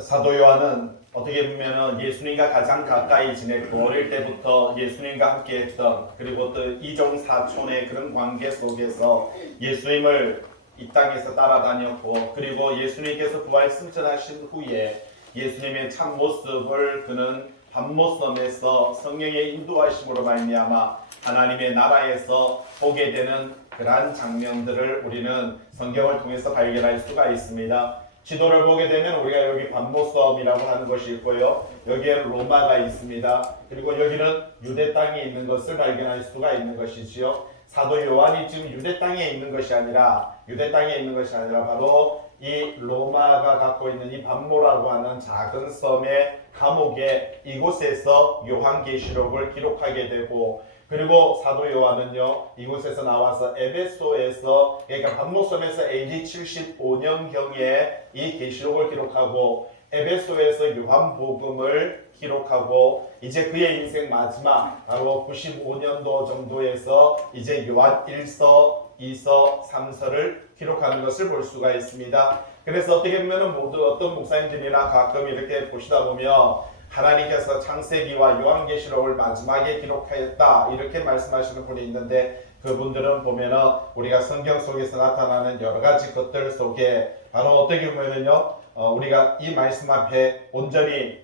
사도 요한은 어떻게 보면은 예수님과 가장 가까이 지냈고 어릴 때부터 예수님과 함께했던, 그리고 또 이종 사촌의 그런 관계 속에서 예수님을 이 땅에서 따라다녔고, 그리고 예수님께서 부활 승천하신 후에 예수님의 참 모습을 그는 밤모섬에서 성령의 인도하심으로 말미암아 하나님의 나라에서 보게 되는 그러한 장면들을 우리는 성경을 통해서 발견할 수가 있습니다. 지도를 보게 되면 우리가 여기 밤모섬이라고 하는 것이 있고요, 여기에 로마가 있습니다. 그리고 여기는 유대 땅에 있는 것을 발견할 수가 있는 것이지요. 사도 요한이 지금 유대 땅에 있는 것이 아니라 바로 이 로마가 갖고 있는 이 밤모라고 하는 작은 섬의 감옥에, 이곳에서 요한계시록을 기록하게 되고, 그리고 사도 요한은요 이곳에서 나와서 에베소에서, 그러니까 밤모섬에서 AD 75년경에 이 계시록을 기록하고, 에베소에서 요한복음을 기록하고, 이제 그의 인생 마지막 바로 95년도 정도에서 이제 요한 1서, 2서, 3서를 기록하는 것을 볼 수가 있습니다. 그래서 어떻게 보면 모두 어떤 목사님들이나 가끔 이렇게 보시다 보면 하나님께서 창세기와 요한계시록을 마지막에 기록하였다 이렇게 말씀하시는 분이 있는데, 그분들은 보면은 우리가 성경 속에서 나타나는 여러 가지 것들 속에 바로 어떻게 보면은요 우리가 이 말씀 앞에 온전히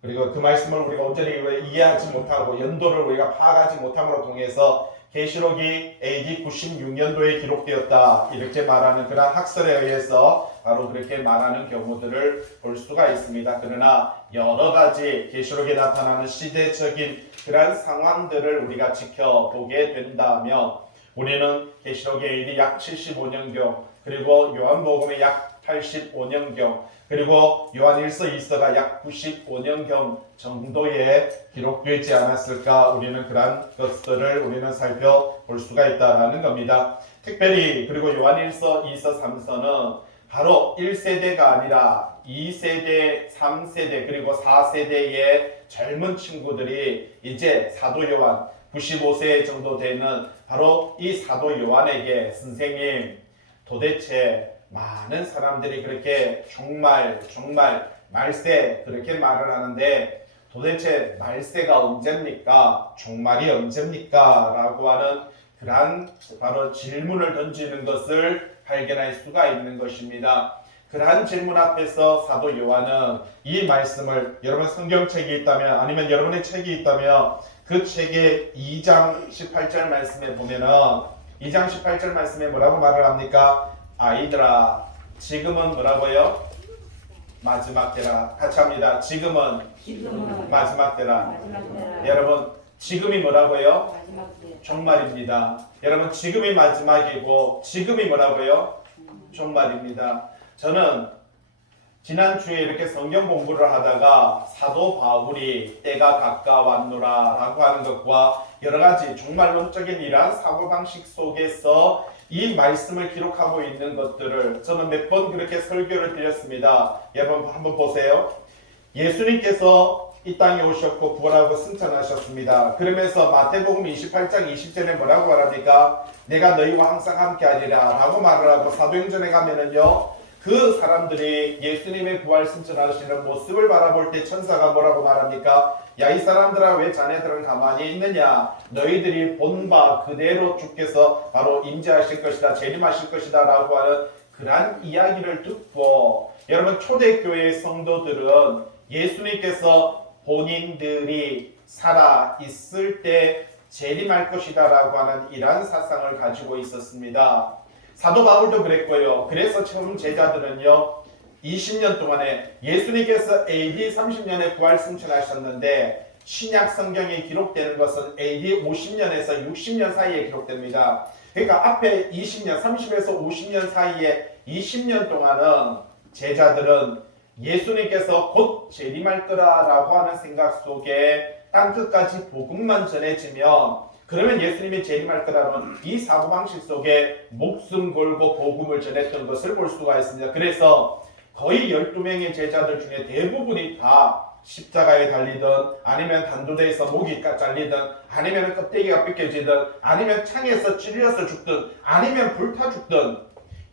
그리고 그 말씀을 우리가 온전히 이해하지 못하고 연도를 우리가 파악하지 못함으로 통해서 계시록이 AD 96년도에 기록되었다 이렇게 말하는 그런 학설에 의해서 바로 그렇게 말하는 경우들을 볼 수가 있습니다. 그러나 여러 가지 계시록에 나타나는 시대적인 그런 상황들을 우리가 지켜보게 된다면 우리는 계시록의 AD 약 75년경, 그리고 요한복음의 약 85년경, 그리고 요한 1서 2서가 약 95년경 정도에 기록되지 않았을까, 우리는 그러한 것들을 우리는 살펴볼 수가 있다라는 겁니다. 특별히 그리고 요한 1서, 2서, 3서는 바로 1세대가 아니라 2세대, 3세대, 그리고 4세대의 젊은 친구들이 이제 사도 요한 95세 정도 되는 바로 이 사도 요한에게, 선생님 도대체 많은 사람들이 그렇게 종말 말세 그렇게 말을 하는데 도대체 말세가 언제입니까? 종말이 언제입니까? 라고 하는 그러한 바로 질문을 던지는 것을 발견할 수가 있는 것입니다. 그러한 질문 앞에서 사도 요한은 이 말씀을, 여러분 성경책이 있다면 아니면 여러분의 책이 있다면 그 책의 2장 18절 말씀에 보면은 2장 18절 말씀에 뭐라고 말을 합니까? 아이들아 지금은 뭐라고요? 마지막 때라. 같이 합니다. 지금은 마지막 때라. 여러분 지금이 뭐라고요? 종말입니다. 여러분 지금이 마지막이고 지금이 뭐라고요? 종말입니다. 저는 지난주에 이렇게 성경 공부를 하다가 사도 바울이 때가 가까웠노라 라고 하는 것과 여러가지 종말론적인 이러한 사고방식 속에서 이 말씀을 기록하고 있는 것들을 저는 몇 번 그렇게 설교를 드렸습니다. 여러분 한번 보세요. 예수님께서 이 땅에 오셨고 부활하고 승천하셨습니다. 그러면서 마태복음 28장 20절에 뭐라고 말합니까? 내가 너희와 항상 함께하리라 라고 말을 하고, 사도행전에 가면은요 그 사람들이 예수님의 부활 승천하시는 모습을 바라볼 때 천사가 뭐라고 말합니까? 야, 이 사람들아 왜 자네들은 가만히 있느냐? 너희들이 본 바 그대로 주께서 바로 임재하실 것이다, 재림하실 것이다 라고 하는 그러한 이야기를 듣고, 여러분 초대교회의 성도들은 예수님께서 본인들이 살아 있을 때 재림할 것이다 라고 하는 이러한 사상을 가지고 있었습니다. 사도 바울도 그랬고요. 그래서 처음 제자들은요 20년 동안에 예수님께서 AD 30년에 부활 승천하셨는데 신약 성경에 기록되는 것은 AD 50년에서 60년 사이에 기록됩니다. 그러니까 앞에 20년, 30에서 50년 사이에 20년 동안은 제자들은 예수님께서 곧 재림할 거라고 하는 생각 속에 땅끝까지 복음만 전해지면, 그러면 예수님이 재림할 거라는 이 사고방식 속에 목숨 걸고 복음을 전했던 것을 볼 수가 있습니다. 그래서 거의 12명의 제자들 중에 대부분이 다 십자가에 달리든 아니면 단두대에서 목이 잘리든 아니면 껍데기가 벗겨지든 아니면 창에서 찔려서 죽든 아니면 불타 죽든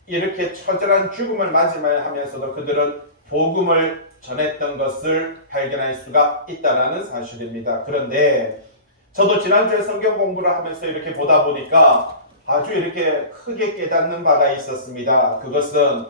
이렇게 처절한 죽음을 맞이하면서도 그들은 복음을 전했던 것을 발견할 수가 있다는 사실입니다. 그런데 저도 지난주에 성경 공부를 하면서 이렇게 보다 보니까 아주 이렇게 크게 깨닫는 바가 있었습니다. 그것은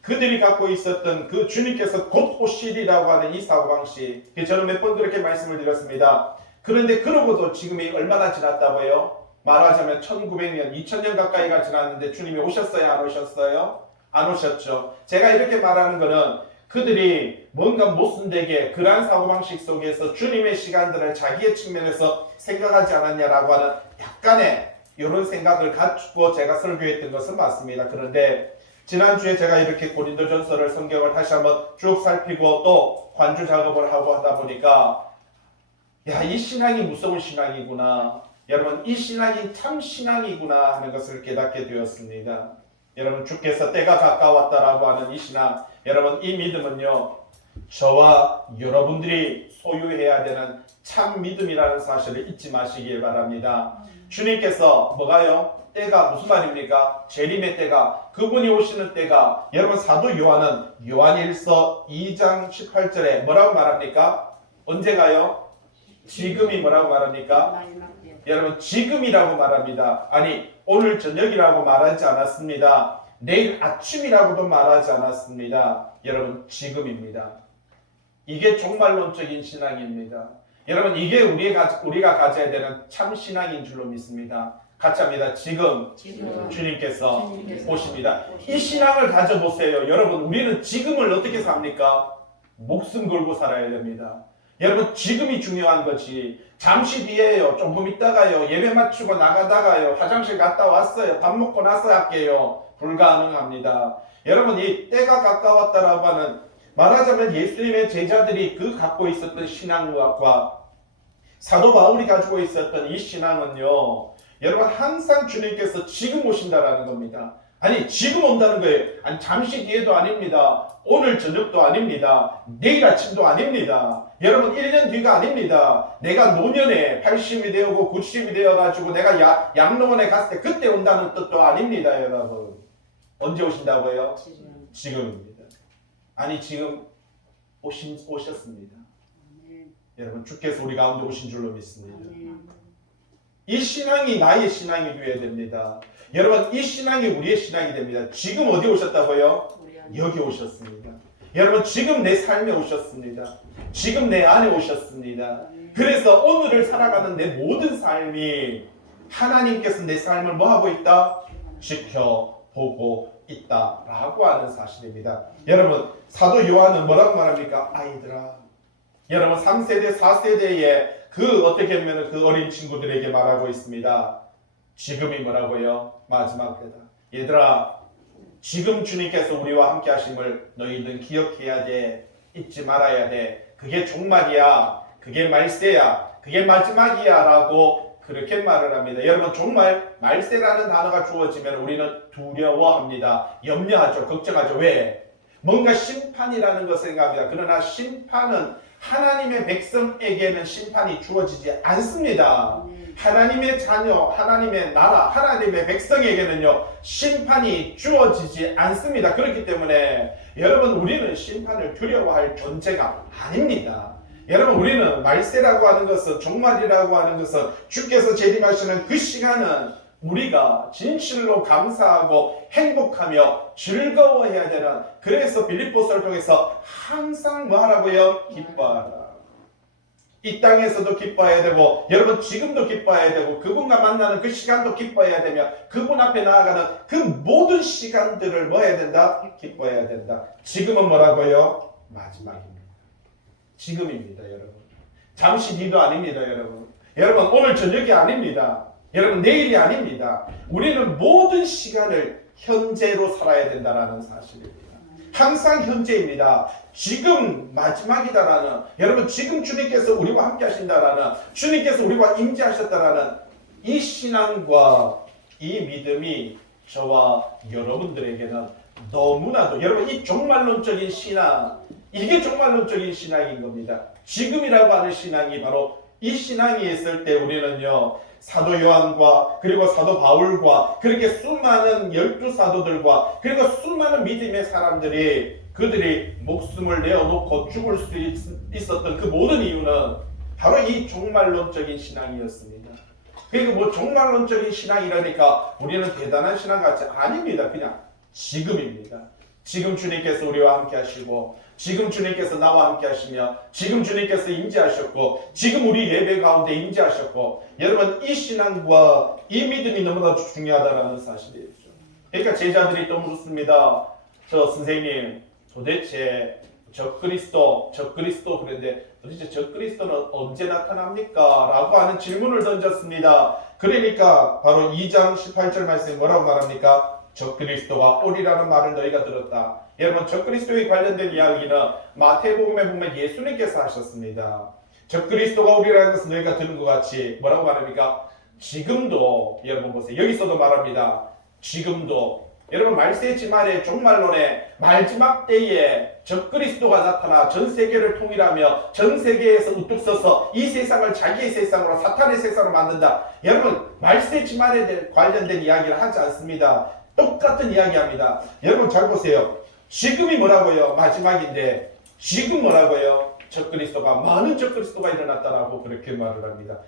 그들이 갖고 있었던 그 주님께서 곧 오시리라고 하는 이 사고방식, 저는 몇 번 그렇게 말씀을 드렸습니다. 그런데 그러고도 지금이 얼마나 지났다고요? 말하자면 1900년, 2000년 가까이가 지났는데 주님이 오셨어요? 안 오셨어요? 안 오셨죠. 제가 이렇게 말하는 거는 그들이 뭔가 모순되게 그러한 사고방식 속에서 주님의 시간들을 자기의 측면에서 생각하지 않았냐라고 하는 약간의 이런 생각을 갖추고 제가 설교했던 것은 맞습니다. 그런데 지난주에 제가 이렇게 고린도전서를 성경을 다시 한번 쭉 살피고 또 관주 작업을 하고 하다 보니까 야, 이 신앙이 무서운 신앙이구나. 여러분, 이 신앙이 참 신앙이구나 하는 것을 깨닫게 되었습니다. 여러분, 주께서 때가 가까웠다라고 하는 이 신앙, 여러분, 이 믿음은요, 저와 여러분들이 소유해야 되는 참 믿음이라는 사실을 잊지 마시길 바랍니다. 주님께서 뭐가요? 때가 무슨 말입니까? 재림의 때가, 그분이 오시는 때가, 여러분, 사도 요한은 요한일서 2장 18절에 뭐라고 말합니까? 언제가요? 지금이 뭐라고 말합니까? 여러분, 지금이라고 말합니다. 아니, 오늘 저녁이라고 말하지 않았습니다. 내일 아침이라고도 말하지 않았습니다. 여러분, 지금입니다. 이게 종말론적인 신앙입니다. 여러분, 이게 우리가 가져야 되는 참 신앙인 줄로 믿습니다. 같이 합니다. 지금 주님께서 오십니다. 이 신앙을 가져보세요. 여러분, 우리는 지금을 어떻게 삽니까? 목숨 걸고 살아야 됩니다. 여러분, 지금이 중요한 거지. 잠시 뒤에요. 조금 있다가요. 예배 마치고 나가다가요. 화장실 갔다 왔어요. 밥 먹고 나서 할게요. 불가능합니다. 여러분, 이 때가 가까웠다라고 하는, 말하자면 예수님의 제자들이 그 갖고 있었던 신앙과 사도 바울이 가지고 있었던 이 신앙은요, 여러분, 항상 주님께서 지금 오신다라는 겁니다. 아니, 지금 온다는 거예요. 아니, 잠시 뒤에도 아닙니다. 오늘 저녁도 아닙니다. 내일 아침도 아닙니다. 여러분, 1년 뒤가 아닙니다. 내가 노년에 80이 되고 90이 되어가지고 내가 양로원에 갔을 때 그때 온다는 뜻도 아닙니다, 여러분. 언제 오신다고요? 지금입니다. 아니, 지금 오셨습니다. 여러분, 주께서 우리 가운데 오신 줄로 믿습니다. 이 신앙이 나의 신앙이 되어야 됩니다. 여러분, 이 신앙이 우리의 신앙이 됩니다. 지금 어디 오셨다고요? 여기 오셨습니다. 여러분, 지금 내 삶에 오셨습니다. 지금 내 안에 오셨습니다. 그래서 오늘을 살아가는 내 모든 삶이 하나님께서 내 삶을 뭐하고 있다? 지켜보고 있다라고 하는 사실입니다. 여러분, 사도 요한은 뭐라고 말합니까? 아이들아. 여러분, 3세대, 4세대의 그 어떻게 보면 그 어린 친구들에게 말하고 있습니다. 지금이 뭐라고요? 마지막 때다. 얘들아, 지금 주님께서 우리와 함께 하심을 너희들은 기억해야 돼. 잊지 말아야 돼. 그게 종말이야. 그게 말세야. 그게 마지막이야. 라고 그렇게 말을 합니다. 여러분, 정말 말세라는 단어가 주어지면 우리는 두려워합니다. 염려하죠. 걱정하죠. 왜? 뭔가 심판이라는 것을 생각합니다. 그러나 심판은 하나님의 백성에게는 심판이 주어지지 않습니다. 하나님의 자녀, 하나님의 나라, 하나님의 백성에게는요, 심판이 주어지지 않습니다. 그렇기 때문에 여러분, 우리는 심판을 두려워할 존재가 아닙니다. 여러분, 우리는 말세라고 하는 것은, 종말이라고 하는 것은, 주께서 재림하시는 그 시간은 우리가 진실로 감사하고 행복하며 즐거워해야 되는, 그래서 빌립보서를 통해서 항상 뭐 하라고요? 기뻐하라. 이 땅에서도 기뻐해야 되고, 여러분, 지금도 기뻐해야 되고, 그분과 만나는 그 시간도 기뻐해야 되며, 그분 앞에 나아가는 그 모든 시간들을 뭐 해야 된다? 기뻐해야 된다. 지금은 뭐라고요? 마지막입니다. 지금입니다, 여러분. 잠시 뒤도 아닙니다, 여러분. 여러분, 오늘 저녁이 아닙니다. 여러분, 내일이 아닙니다. 우리는 모든 시간을 현재로 살아야 된다는 사실입니다. 항상 현재입니다. 지금 마지막이다라는, 여러분, 지금 주님께서 우리와 함께 하신다라는, 주님께서 우리와 임재하셨다라는 이 신앙과 이 믿음이 저와 여러분들에게는 너무나도, 여러분, 이 종말론적인 신앙, 이게 종말론적인 신앙인 겁니다. 지금이라고 하는 신앙이 바로 이 신앙이 있을 때 우리는요, 사도 요한과 그리고 사도 바울과 그렇게 수많은 12사도들과 그리고 수많은 믿음의 사람들이 그들이 목숨을 내어놓고 죽을 수 있었던 그 모든 이유는 바로 이 종말론적인 신앙이었습니다. 그리고 뭐 종말론적인 신앙이라니까 우리는 대단한 신앙 같지 아닙니다. 그냥 지금입니다. 지금 주님께서 우리와 함께 하시고 지금 주님께서 나와 함께 하시며 지금 주님께서 임재하셨고 지금 우리 예배 가운데 임재하셨고 여러분 이 신앙과 이 믿음이 너무나 중요하다는 사실이죠. 그러니까 제자들이 또 묻습니다. 저 선생님 도대체 적그리스도 그런데 도대체 적그리스도는 언제 나타납니까? 라고 하는 질문을 던졌습니다. 그러니까 바로 2장 18절 말씀에 뭐라고 말합니까? 적그리스도가 오리라는 말을 너희가 들었다. 여러분 적그리스도에 관련된 이야기는 마태복음에 보면 예수님께서 하셨습니다. 적그리스도가 오리라는 것은 너희가 들은 것 같이 뭐라고 말합니까? 지금도 여러분 보세요. 여기서도 말합니다. 지금도 여러분 말세지 말의 종말론의 마지막 때에 적그리스도가 나타나 전 세계를 통일하며 전 세계에서 우뚝 서서 이 세상을 자기의 세상으로 사탄의 세상으로 만든다. 여러분 말세지 말에 관련된 이야기를 하지 않습니다. 똑같은 이야기합니다. 여러분 잘 보세요. 지금이 뭐라고요? 마지막인데 지금 뭐라고요? 적그리스도가 많은 적그리스도가 일어났다라고 그렇게 말을 합니다.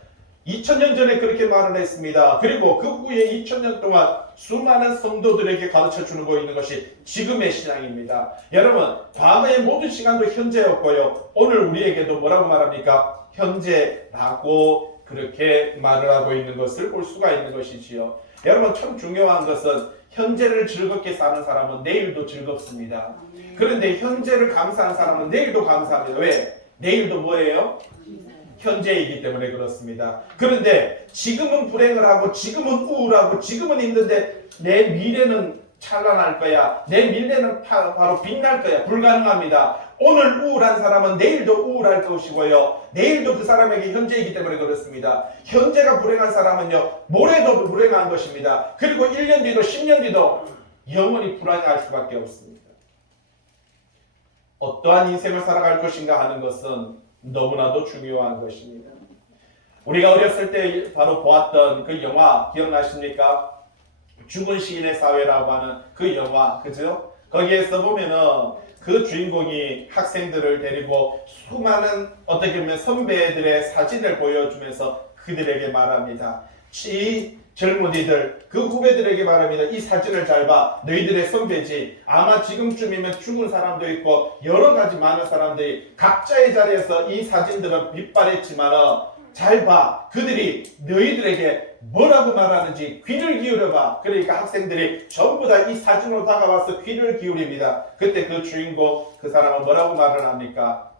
2000년 전에 그렇게 말을 했습니다. 그리고 그 후에 2000년 동안 수많은 성도들에게 가르쳐주는 거 있는 것이 지금의 신앙입니다. 여러분 과거의 모든 시간도 현재였고요. 오늘 우리에게도 뭐라고 말합니까? 현재라고 그렇게 말을 하고 있는 것을 볼 수가 있는 것이지요. 여러분 참 중요한 것은 현재를 즐겁게 사는 사람은 내일도 즐겁습니다. 그런데 현재를 감사하는 사람은 내일도 감사합니다. 왜? 내일도 뭐예요? 현재이기 때문에 그렇습니다. 그런데 지금은 불행을 하고 지금은 우울하고 지금은 힘든데 내 미래는 찬란할 거야. 내 미래는 바로 빛날 거야. 불가능합니다. 오늘 우울한 사람은 내일도 우울할 것이고요. 내일도 그 사람에게 현재이기 때문에 그렇습니다. 현재가 불행한 사람은요. 모레도 불행한 것입니다. 그리고 1년 뒤도 10년 뒤도 영원히 불안해할 수밖에 없습니다. 어떠한 인생을 살아갈 것인가 하는 것은 너무나도 중요한 것입니다. 우리가 어렸을 때 바로 보았던 그 영화 기억나십니까? 죽은 시인의 사회라고 하는 그 영화, 그죠? 거기에서 보면은 그 주인공이 학생들을 데리고 수많은 어떻게 보면 선배들의 사진을 보여주면서 그들에게 말합니다. 이 젊은이들, 그 후배들에게 말합니다. 이 사진을 잘 봐. 너희들의 선배지. 아마 지금쯤이면 죽은 사람도 있고 여러 가지 많은 사람들이 각자의 자리에서 이 사진들은 빛발했지만 잘 봐. 그들이 너희들에게 뭐라고 말하는지 귀를 기울여봐. 그러니까 학생들이 전부 다 이 사진으로 다가와서 귀를 기울입니다. 그때 그 주인공, 그 사람은 뭐라고 말을 합니까?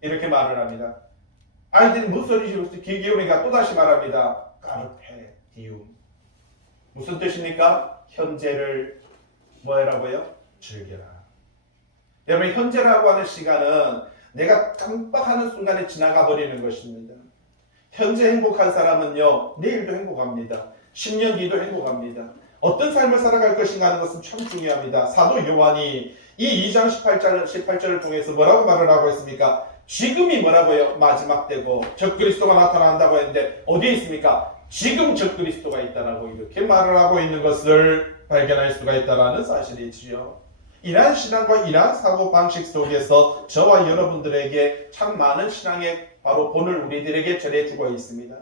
이렇게 말을 합니다. 아이들은 무슨 소리지? 귀 기울이니까 또다시 말합니다. 까르페 디움. 무슨 뜻입니까? 현재를 뭐라고요? 즐겨라. 여러분 현재라고 하는 시간은 내가 깜빡하는 순간에 지나가 버리는 것입니다. 현재 행복한 사람은요 내일도 행복합니다. 10년 뒤도 행복합니다. 어떤 삶을 살아갈 것인가 하는 것은 참 중요합니다. 사도 요한이 이 2장 18절을 통해서 뭐라고 말을 하고 있습니까? 지금이 뭐라고요? 마지막 때고 적그리스도가 나타난다고 했는데 어디에 있습니까? 지금 적그리스도가 있다라고 이렇게 말을 하고 있는 것을 발견할 수가 있다는 사실이지요. 이러한 신앙과 이러한 사고방식 속에서 저와 여러분들에게 참 많은 신앙의 바로 본을 우리들에게 전해주고 있습니다.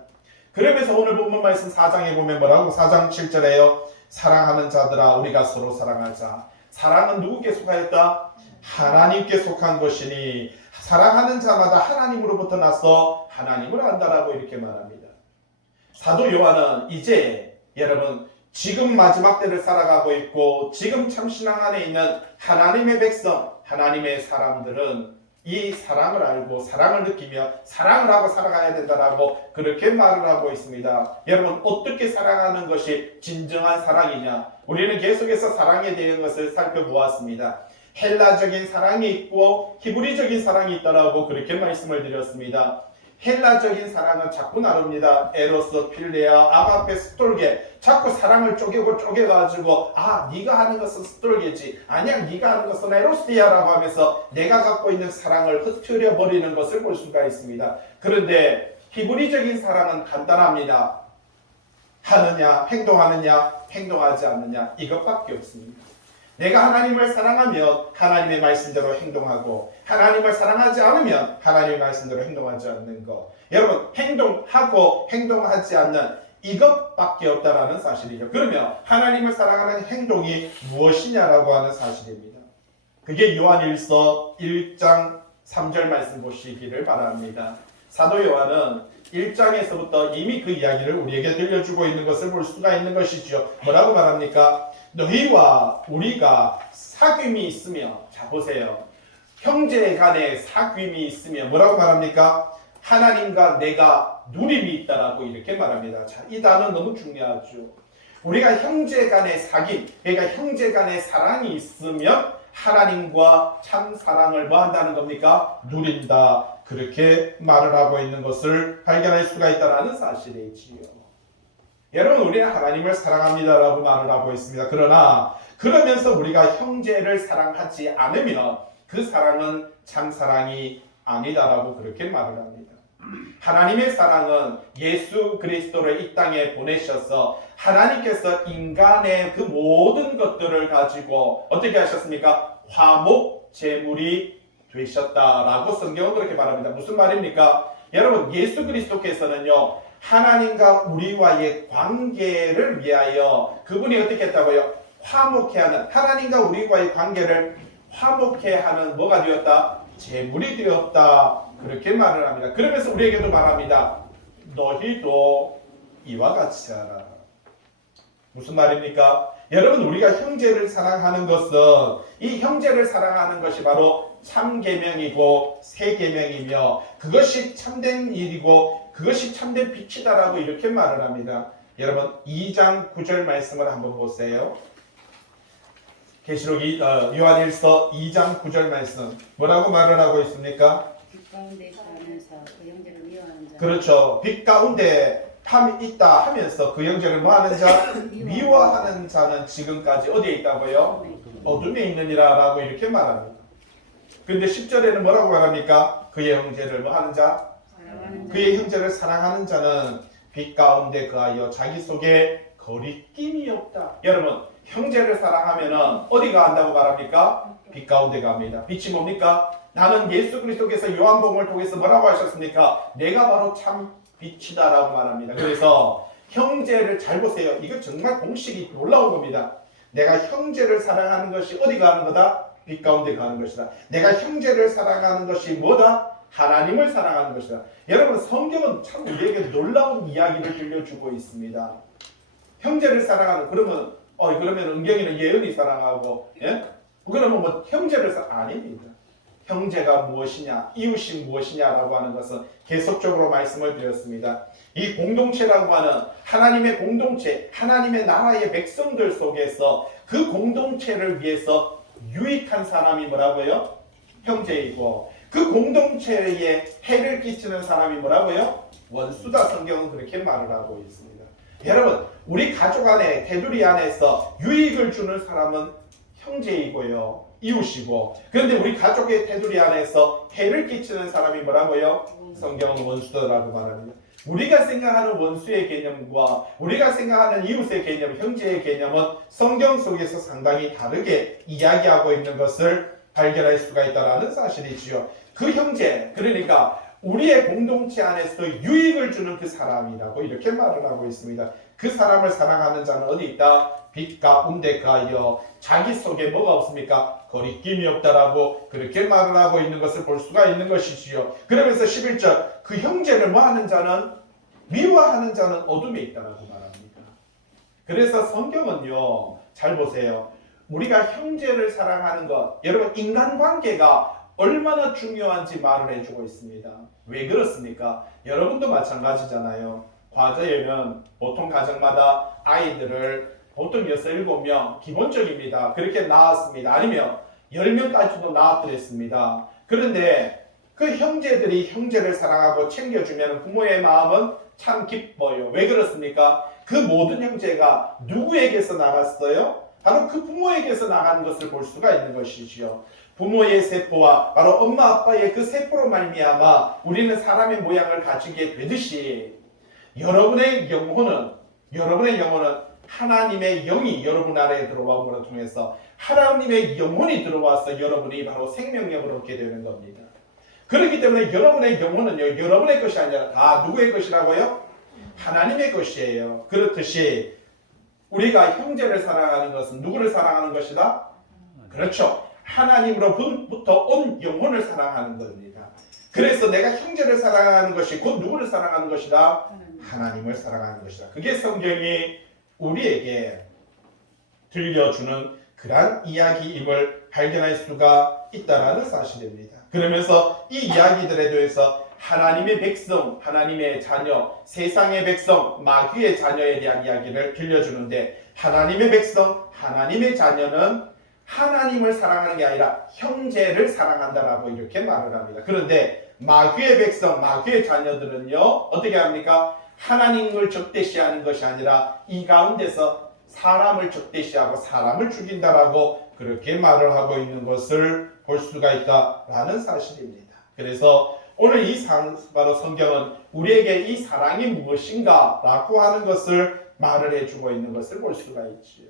그러면서 오늘 본문 말씀 4장에 보면 뭐라고? 4장 7절에요. 사랑하는 자들아 우리가 서로 사랑하자. 사랑은 누구께 속하였다? 하나님께 속한 것이니 사랑하는 자마다 하나님으로부터 나서 하나님을 안다라고 이렇게 말합니다. 사도 요한은 이제 여러분 지금 마지막 때를 살아가고 있고 지금 참 신앙 안에 있는 하나님의 백성, 하나님의 사람들은 이 사랑을 알고 사랑을 느끼며 사랑을 하고 살아가야 된다라고 그렇게 말을 하고 있습니다. 여러분 어떻게 사랑하는 것이 진정한 사랑이냐? 우리는 계속해서 사랑에 대한 것을 살펴보았습니다. 헬라적인 사랑이 있고 히브리적인 사랑이 있다라고 그렇게 말씀을 드렸습니다. 헬라적인 사랑은 자꾸 나눕니다. 에로스, 필레아, 아가페, 스톨게. 자꾸 사랑을 쪼개가지고 네가 하는 것은 스톨게지. 아니야 네가 하는 것은 에로스야라고 하면서 내가 갖고 있는 사랑을 흐트려 버리는 것을 볼 수가 있습니다. 그런데 히브리적인 사랑은 간단합니다. 하느냐, 행동하느냐, 행동하지 않느냐, 이것밖에 없습니다. 내가 하나님을 사랑하면 하나님의 말씀대로 행동하고, 하나님을 사랑하지 않으면 하나님의 말씀대로 행동하지 않는 것. 여러분, 행동하고 행동하지 않는 이것밖에 없다라는 사실이죠. 그러면 하나님을 사랑하는 행동이 무엇이냐라고 하는 사실입니다. 그게 요한일서 1장 3절 말씀 보시기를 바랍니다. 사도 요한은 1장에서부터 이미 그 이야기를 우리에게 들려주고 있는 것을 볼 수가 있는 것이죠. 뭐라고 말합니까? 너희와 우리가 사귐이 있으며, 자 보세요. 형제 간에 사귐이 있으며 뭐라고 말합니까? 하나님과 내가 누림이 있다라고 이렇게 말합니다. 자, 이 단어 너무 중요하죠. 우리가 형제 간의 사귐, 그러니까 형제 간의 사랑이 있으면 하나님과 참 사랑을 뭐 한다는 겁니까? 누린다. 그렇게 말을 하고 있는 것을 발견할 수가 있다는 사실이지요. 여러분, 우리는 하나님을 사랑합니다라고 말을 하고 있습니다. 그러나 그러면서 우리가 형제를 사랑하지 않으면 그 사랑은 참 사랑이 아니다라고 그렇게 말을 합니다. 하나님의 사랑은 예수 그리스도를 이 땅에 보내셔서 하나님께서 인간의 그 모든 것들을 가지고 어떻게 하셨습니까? 화목 제물이 되셨다라고 성경은 그렇게 말합니다. 무슨 말입니까? 여러분, 예수 그리스도께서는요, 하나님과 우리와의 관계를 위하여 그분이 어떻게 했다고요? 화목해 하는, 하나님과 우리와의 관계를 화목해 하는 뭐가 되었다? 제물이 되었다. 그렇게 말을 합니다. 그러면서 우리에게도 말합니다. 너희도 이와 같이 하라. 무슨 말입니까? 여러분, 우리가 형제를 사랑하는 것은, 이 형제를 사랑하는 것이 바로 참계명이고 세계명이며 그것이 참된 일이고 그것이 참된 빛이다라고 이렇게 말을 합니다. 여러분, 2장 9절 말씀을 한번 보세요. 계시록이 요한일서 2장 9절 말씀 뭐라고 말을 하고 있습니까? 빛 가운데 있다면서 그 형제를 미워하는 자. 그렇죠. 빛 가운데 함이 있다 하면서 그 형제를 뭐하는 자? 미워하는 자는 지금까지 어디에 있다고요? 어둠에 있느니라 라고 이렇게 말합니다. 그런데 10절에는 뭐라고 말합니까? 그의 형제를 뭐하는 자? 그의 형제를 사랑하는 자는 빛 가운데 거하여 자기 속에 거리낌이 없다. 여러분, 형제를 사랑하면은 어디가 한다고 말합니까? 빛 가운데 갑니다. 빛이 뭡니까? 나는 예수 그리스도께서 요한복음을 통해서 뭐라고 하셨습니까? 내가 바로 참 빛이다라고 말합니다. 그래서 형제를 잘 보세요. 이거 정말 공식이 놀라운 겁니다. 내가 형제를 사랑하는 것이 어디 가는 거다? 빛 가운데 가는 것이다. 내가 형제를 사랑하는 것이 뭐다? 하나님을 사랑하는 것이다. 여러분, 성경은 참 우리에게 놀라운 이야기를 들려주고 있습니다. 형제를 사랑하는, 그러면 은경이는 예은이 사랑하고, 예? 그러면 뭐 형제를 아닙니다. 형제가 무엇이냐, 이웃이 무엇이냐라고 하는 것은 계속적으로 말씀을 드렸습니다. 이 공동체라고 하는 하나님의 공동체, 하나님의 나라의 백성들 속에서 그 공동체를 위해서 유익한 사람이 뭐라고요? 형제이고, 그 공동체에 해를 끼치는 사람이 뭐라고요? 원수다. 성경은 그렇게 말을 하고 있습니다. 여러분, 우리 가족 안에, 테두리 안에서 유익을 주는 사람은 형제이고요, 이웃이고, 그런데 우리 가족의 테두리 안에서 해를 끼치는 사람이 뭐라고요? 성경은 원수다라고 말합니다. 우리가 생각하는 원수의 개념과 우리가 생각하는 이웃의 개념, 형제의 개념은 성경 속에서 상당히 다르게 이야기하고 있는 것을 발견할 수가 있다는 사실이지요. 그 형제, 그러니까 우리의 공동체 안에서 유익을 주는 그 사람이라고 이렇게 말을 하고 있습니다. 그 사람을 사랑하는 자는 어디 있다? 빛 가운데 가하여 자기 속에 뭐가 없습니까? 거리낌이 없다라고 그렇게 말을 하고 있는 것을 볼 수가 있는 것이지요. 그러면서 11절, 그 형제를 뭐하는 자는, 미워하는 자는 어둠에 있다라고 말합니다. 그래서 성경은요, 잘 보세요. 우리가 형제를 사랑하는 것, 여러분, 인간관계가 얼마나 중요한지 말을 해주고 있습니다. 왜 그렇습니까? 여러분도 마찬가지잖아요. 과거에는 보통 가정마다 아이들을 보통 6, 7명 기본적입니다. 그렇게 낳았습니다. 아니면 10명까지도 낳았더랬습니다. 그런데 그 형제들이 형제를 사랑하고 챙겨주면 부모의 마음은 참 기뻐요. 왜 그렇습니까? 그 모든 형제가 누구에게서 나갔어요? 바로 그 부모에게서 나간 것을 볼 수가 있는 것이지요. 부모의 세포와 바로 엄마 아빠의 그 세포로 말미암아 우리는 사람의 모양을 가지게 되듯이 여러분의 영혼은 하나님의 영이 여러분 안에 들어옴으로 통해서 하나님의 영혼이 들어와서 여러분이 바로 생명력을 얻게 되는 겁니다. 그렇기 때문에 여러분의 영혼은요, 여러분의 것이 아니라 다 누구의 것이라고요? 하나님의 것이에요. 그렇듯이 우리가 형제를 사랑하는 것은 누구를 사랑하는 것이다? 그렇죠. 하나님으로부터 온 영혼을 사랑하는 겁니다. 그래서 내가 형제를 사랑하는 것이 곧 누구를 사랑하는 것이다? 하나님을 사랑하는 것이다. 그게 성경이 우리에게 들려주는 그러한 이야기임을 발견할 수가 있다는 사실입니다. 그러면서 이 이야기들에 대해서 하나님의 백성, 하나님의 자녀, 세상의 백성, 마귀의 자녀에 대한 이야기를 들려주는데 하나님의 백성, 하나님의 자녀는 하나님을 사랑하는 게 아니라 형제를 사랑한다라고 이렇게 말을 합니다. 그런데 마귀의 백성, 마귀의 자녀들은요, 어떻게 합니까? 하나님을 적대시하는 것이 아니라 이 가운데서 사람을 적대시하고 사람을 죽인다라고 그렇게 말을 하고 있는 것을 볼 수가 있다라는 사실입니다. 그래서 오늘 바로 성경은 우리에게 이 사랑이 무엇인가 라고 하는 것을 말을 해주고 있는 것을 볼 수가 있지요.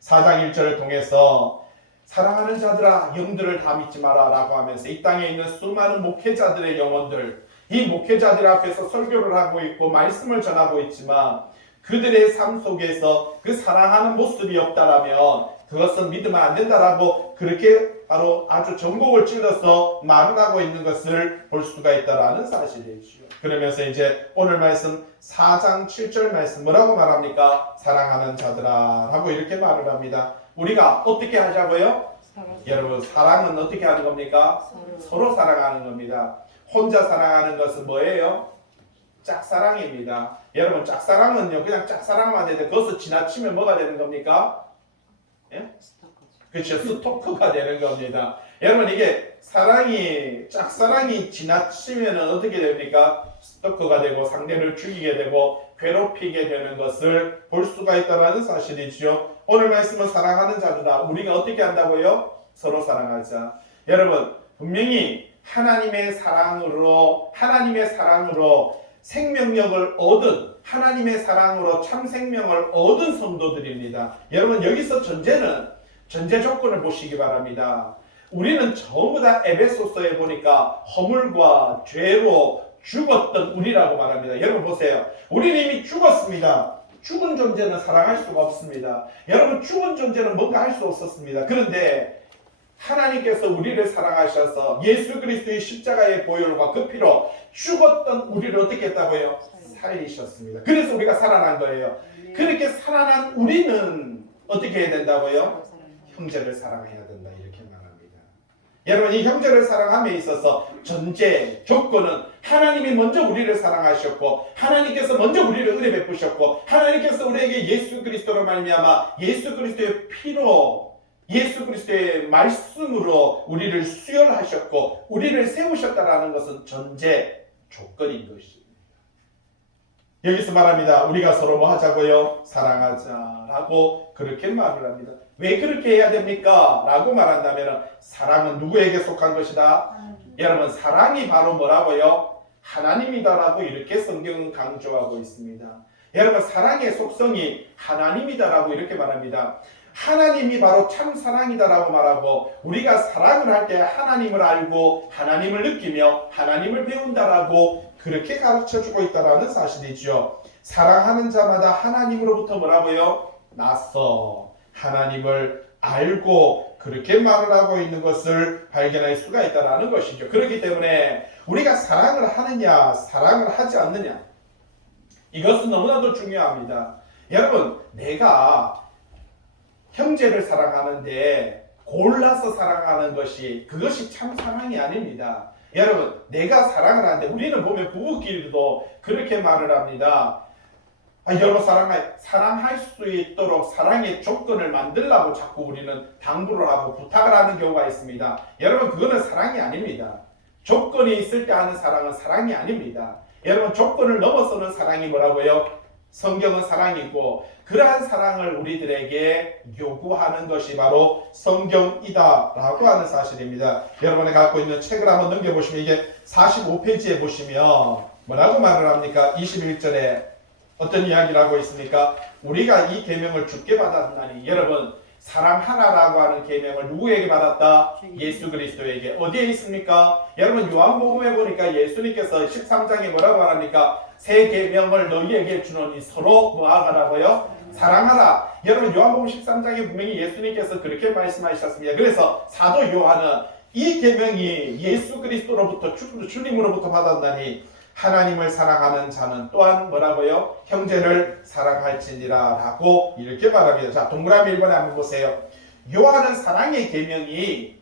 4장 1절을 통해서 사랑하는 자들아 영들을 다 믿지 마라 라고 하면서 이 땅에 있는 수많은 목회자들의 영혼들, 이 목회자들 앞에서 설교를 하고 있고 말씀을 전하고 있지만 그들의 삶 속에서 그 사랑하는 모습이 없다라면 그것은 믿으면 안 된다라고 그렇게 바로 아주 전곡을 찔러서 말을 하고 있는 것을 볼 수가 있다라는 사실이죠. 그러면서 이제 오늘 말씀 4장 7절 말씀 뭐라고 말합니까? 사랑하는 자들아 라고 이렇게 말을 합니다. 우리가 어떻게 하자고요? 여러분 사랑은 어떻게 하는 겁니까? 서로 사랑하는 겁니다. 혼자 사랑하는 것은 뭐예요? 짝사랑입니다. 여러분 짝사랑은요 그냥 짝사랑만 되는데 거기서 지나치면 뭐가 되는 겁니까? 예? 그렇죠. 스토커가 되는 겁니다. 여러분 이게 짝사랑이 지나치면 어떻게 됩니까? 스토커가 되고 상대를 죽이게 되고 괴롭히게 되는 것을 볼 수가 있다는 사실이죠. 오늘 말씀은 사랑하는 자들아 우리가 어떻게 한다고요? 서로 사랑하자. 여러분 분명히 하나님의 사랑으로 생명력을 얻은 하나님의 사랑으로 참 생명을 얻은 성도들입니다. 여러분 여기서 전제 조건을 보시기 바랍니다. 우리는 전부 다 에베소서에 보니까 허물과 죄로 죽었던 우리라고 말합니다. 여러분 보세요. 우리는 이미 죽었습니다. 죽은 존재는 사랑할 수가 없습니다. 여러분 죽은 존재는 뭔가 할 수 없었습니다. 그런데 하나님께서 우리를 사랑하셔서 예수 그리스도의 십자가의 보혈과 그 피로 죽었던 우리를 어떻게 했다고요? 살리셨습니다. 그래서 우리가 살아난 거예요. 그렇게 살아난 우리는 어떻게 해야 된다고요? 형제를 사랑해야 된다 이렇게 말합니다. 여러분 이 형제를 사랑함에 있어서 전제 조건은 하나님이 먼저 우리를 사랑하셨고 하나님께서 먼저 우리를 은혜 베푸셨고 하나님께서 우리에게 예수 그리스도로 말미암아 예수 그리스도의 피로 예수 그리스도의 말씀으로 우리를 수혈하셨고 우리를 세우셨다라는 것은 전제 조건인 것입니다. 여기서 말합니다. 우리가 서로 뭐 하자고요? 사랑하자라고 그렇게 말을 합니다. 왜 그렇게 해야 됩니까? 라고 말한다면 사랑은 누구에게 속한 것이다? 여러분 사랑이 바로 뭐라고요? 하나님이다라고 이렇게 성경은 강조하고 있습니다. 여러분 사랑의 속성이 하나님이다라고 이렇게 말합니다. 하나님이 바로 참 사랑이다라고 말하고 우리가 사랑을 할 때 하나님을 알고 하나님을 느끼며 하나님을 배운다라고 그렇게 가르쳐주고 있다는 사실이죠. 사랑하는 자마다 하나님으로부터 뭐라고요? 나서 하나님을 알고 그렇게 말을 하고 있는 것을 발견할 수가 있다는 것이죠. 그렇기 때문에 우리가 사랑을 하느냐 사랑을 하지 않느냐 이것은 너무나도 중요합니다. 여러분 내가 형제를 사랑하는데 골라서 사랑하는 그것이 참 사랑이 아닙니다. 여러분 내가 사랑을 하는데 우리는 보면 부부끼리도 그렇게 말을 합니다. 여러분 사랑할 수 있도록 사랑의 조건을 만들라고 자꾸 우리는 당부를 하고 부탁을 하는 경우가 있습니다. 여러분 그거는 사랑이 아닙니다. 조건이 있을 때 하는 사랑은 사랑이 아닙니다. 여러분 조건을 넘어서는 사랑이 뭐라고요? 성경은 사랑이고 그러한 사랑을 우리들에게 요구하는 것이 바로 성경이다라고 하는 사실입니다. 여러분이 갖고 있는 책을 한번 넘겨보시면 이게 45페이지에 보시면 뭐라고 말을 합니까? 21절에 어떤 이야기를 하고 있습니까? 우리가 이 계명을 주께 받았나니 여러분 사랑하라라고 하는 계명을 누구에게 받았다? 예수 그리스도에게. 어디에 있습니까? 여러분 요한복음에 보니까 예수님께서 13장에 뭐라고 말합니까? 새 계명을 너희에게 주노니 서로 뭐 하라고요? 사랑하라. 여러분 요한복음 13장에 분명히 예수님께서 그렇게 말씀하셨습니다. 그래서 사도 요한은 이 계명이 예수 그리스도로부터 주님으로부터 받았나니 하나님을 사랑하는 자는 또한 뭐라고요? 형제를 사랑할지니라 라고 이렇게 말합니다. 자, 동그라미 1번에 한번 보세요. 요한은 사랑의 계명이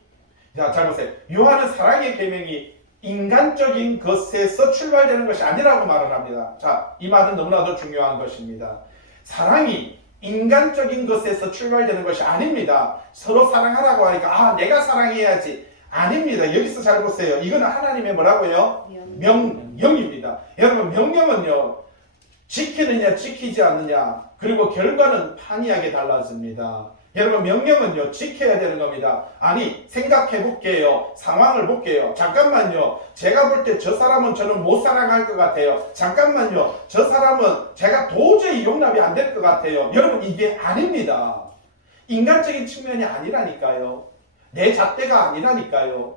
잘 보세요. 요한은 사랑의 계명이 인간적인 것에서 출발되는 것이 아니라고 말을 합니다. 자, 이 말은 너무나도 중요한 것입니다. 사랑이 인간적인 것에서 출발되는 것이 아닙니다. 서로 사랑하라고 하니까 내가 사랑해야지. 아닙니다. 여기서 잘 보세요. 이거는 하나님의 뭐라고요? 명령입니다. 여러분 명령은요 지키느냐 지키지 않느냐 그리고 결과는 판이하게 달라집니다. 여러분 명령은요 지켜야 되는 겁니다. 아니 생각해 볼게요. 상황을 볼게요. 잠깐만요. 제가 볼 때 저 사람은 저는 못 사랑할 것 같아요. 잠깐만요. 저 사람은 제가 도저히 용납이 안 될 것 같아요. 여러분 이게 아닙니다. 인간적인 측면이 아니라니까요. 내 잣대가 아니라니까요.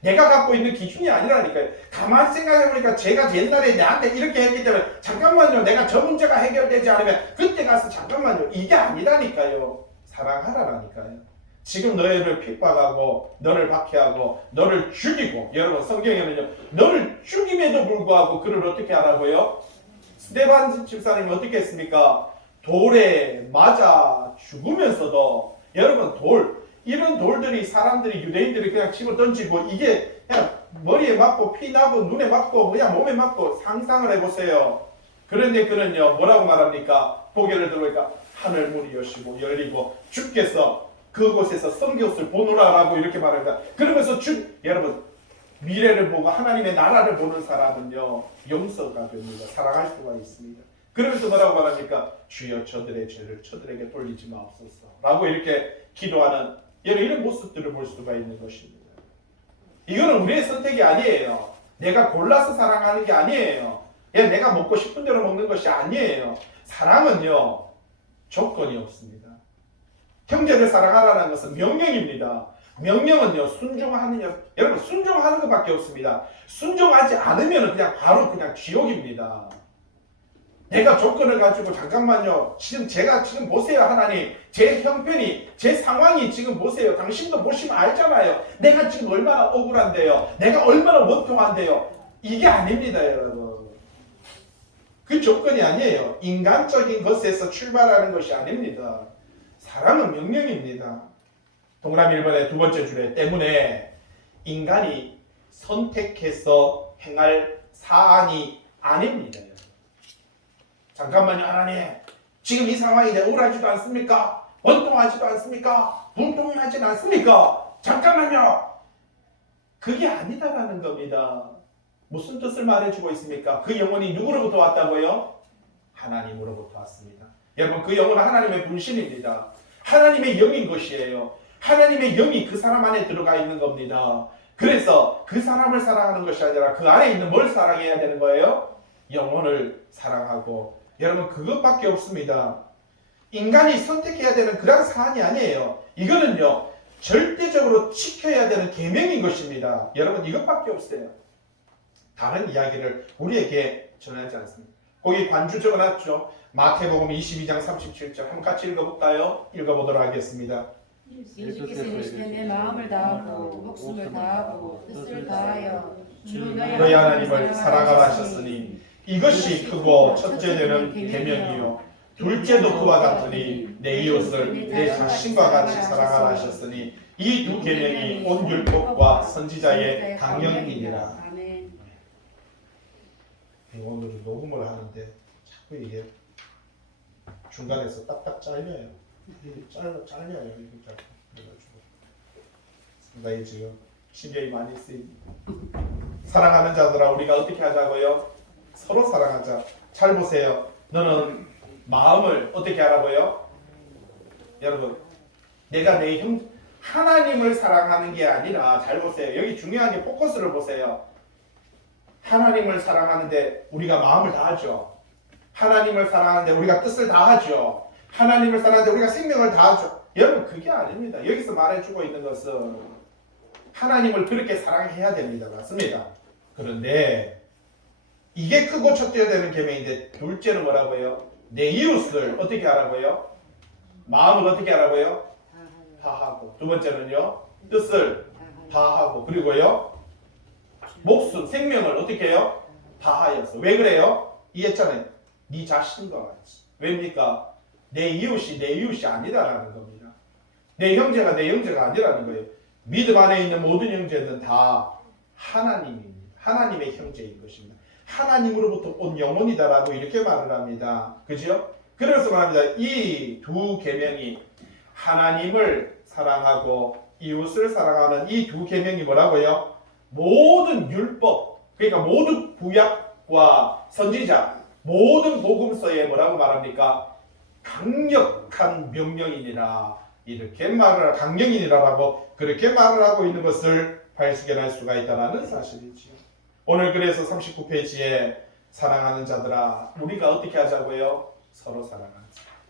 내가 갖고 있는 기준이 아니라니까요. 가만히 생각해보니까 제가 옛날에 나한테 이렇게 했기 때문에 잠깐만요. 내가 저 문제가 해결되지 않으면 그때 가서 잠깐만요. 이게 아니라니까요. 사랑하라라니까요. 지금 너희를 핍박하고 너를 박해하고 너를 죽이고 여러분 성경에는요. 너를 죽임에도 불구하고 그를 어떻게 하라고요? 스데반 집사님이 어떻게 했습니까? 돌에 맞아 죽으면서도 여러분 이런 돌들이 사람들이 유대인들이 그냥 집어 던지고 이게 그냥 머리에 맞고 피 나고 눈에 맞고 그냥 몸에 맞고 상상을 해보세요. 그런데 그는요 뭐라고 말합니까? 고개를 들으니까 하늘 문이 여시고 열리고 주께서 그곳에서 성경을 보노라라고 이렇게 말합니다. 그러면서 여러분 미래를 보고 하나님의 나라를 보는 사람은요 용서가 됩니다. 사랑할 수가 있습니다. 그러면서 뭐라고 말합니까? 주여 저들의 죄를 저들에게 돌리지 마옵소서 라고 이렇게 기도하는 이런 모습들을 볼 수가 있는 것입니다. 이거는 우리의 선택이 아니에요. 내가 골라서 사랑하는 게 아니에요. 내가 먹고 싶은 대로 먹는 것이 아니에요. 사랑은요 조건이 없습니다. 형제를 사랑하라는 것은 명령입니다. 명령은요 순종하느냐 여러분 순종하는 것밖에 없습니다. 순종하지 않으면 그냥 바로 그냥 지옥입니다. 내가 조건을 가지고 잠깐만요. 제가 지금 보세요 하나님. 제 형편이 제 상황이 지금 보세요. 당신도 보시면 알잖아요. 내가 지금 얼마나 억울한데요. 내가 얼마나 원통한데요. 이게 아닙니다 여러분. 그 조건이 아니에요. 인간적인 것에서 출발하는 것이 아닙니다. 사랑은 명령입니다. 동그라미 1번의 두 번째 줄에 때문에 인간이 선택해서 행할 사안이 아닙니다. 잠깐만요 하나님. 지금 이 상황이 억울하지도 않습니까? 원통하지도 않습니까? 불통하지는 않습니까? 잠깐만요. 그게 아니다라는 겁니다. 무슨 뜻을 말해주고 있습니까? 그 영혼이 누구로부터 왔다고요? 하나님으로부터 왔습니다. 여러분 그 영혼은 하나님의 분신입니다. 하나님의 영인 것이에요. 하나님의 영이 그 사람 안에 들어가 있는 겁니다. 그래서 그 사람을 사랑하는 것이 아니라 그 안에 있는 뭘 사랑해야 되는 거예요? 영혼을 사랑하고 여러분 그것밖에 없습니다. 인간이 선택해야 되는 그런 사안이 아니에요. 이거는요 절대적으로 지켜야 되는 계명인 것입니다. 여러분 이것밖에 없어요. 다른 이야기를 우리에게 전하지 않습니다. 거기 관주 적어놨죠. 마태복음 22장 37절 한번 같이 읽어볼까요? 읽어보도록 하겠습니다. 예수께서 이르시되 내 마음을 다하고 목숨을 다하고 뜻을 다하여 너희 하나님을 사랑하라 하셨으니 이것이 크고 첫째는 계명이요 둘째도 그와 같으니 내 이웃을 내 자신과 같이 사랑하라 하셨으니 이 두 계명이 온 율법과 선지자의 강령이니라. 아멘. 오늘 녹음을 하는데 자꾸 이게 중간에서 딱딱 잘려요. 잘려요. 이게 자꾸 그래가지고 상당히 지금 신경이 많이 쓰입니다. 사랑하는 자들아 우리가 어떻게 하자고요? 서로 사랑하자. 잘 보세요. 너는 마음을 어떻게 하라고요? 여러분, 내가 내 하나님을 사랑하는 게 아니라, 잘 보세요. 여기 중요한 게 포커스를 보세요. 하나님을 사랑하는데 우리가 마음을 다하죠. 하나님을 사랑하는데 우리가 뜻을 다하죠. 하나님을 사랑하는데 우리가 생명을 다하죠. 여러분, 그게 아닙니다. 여기서 말해주고 있는 것은 하나님을 그렇게 사랑해야 됩니다. 맞습니다. 그런데 이게 크고 첫째야 되는 계명인데, 둘째는 뭐라고요? 내 이웃을 어떻게 하라고요? 마음을 어떻게 하라고요? 다하고. 두 번째는요, 뜻을 다하고. 그리고요, 목숨, 생명을 어떻게 해요? 다하여서. 왜 그래요? 이해했잖아요. 네 자신과 같이. 왜입니까? 내 이웃이 아니다라는 겁니다. 내 형제가 내 형제가 아니라는 거예요. 믿음 안에 있는 모든 형제는 다 하나님입니다. 하나님의 형제인 것입니다. 하나님으로부터 온 영혼이다라고 이렇게 말을 합니다. 그죠? 그래서 말합니다. 이 두 계명이, 하나님을 사랑하고 이웃을 사랑하는 이 두 계명이 뭐라고요? 모든 율법, 그러니까 모든 구약과 선지자, 모든 복음서에 뭐라고 말합니까? 강력한 명령이니라, 이렇게 말을, 강령이니라라고 그렇게 말을 하고 있는 것을 발견할 수가 있다는 사실이지요. 오늘 그래서 39페이지에 사랑하는 자들아, 우리가 어떻게 하자고요? 서로 사랑하자.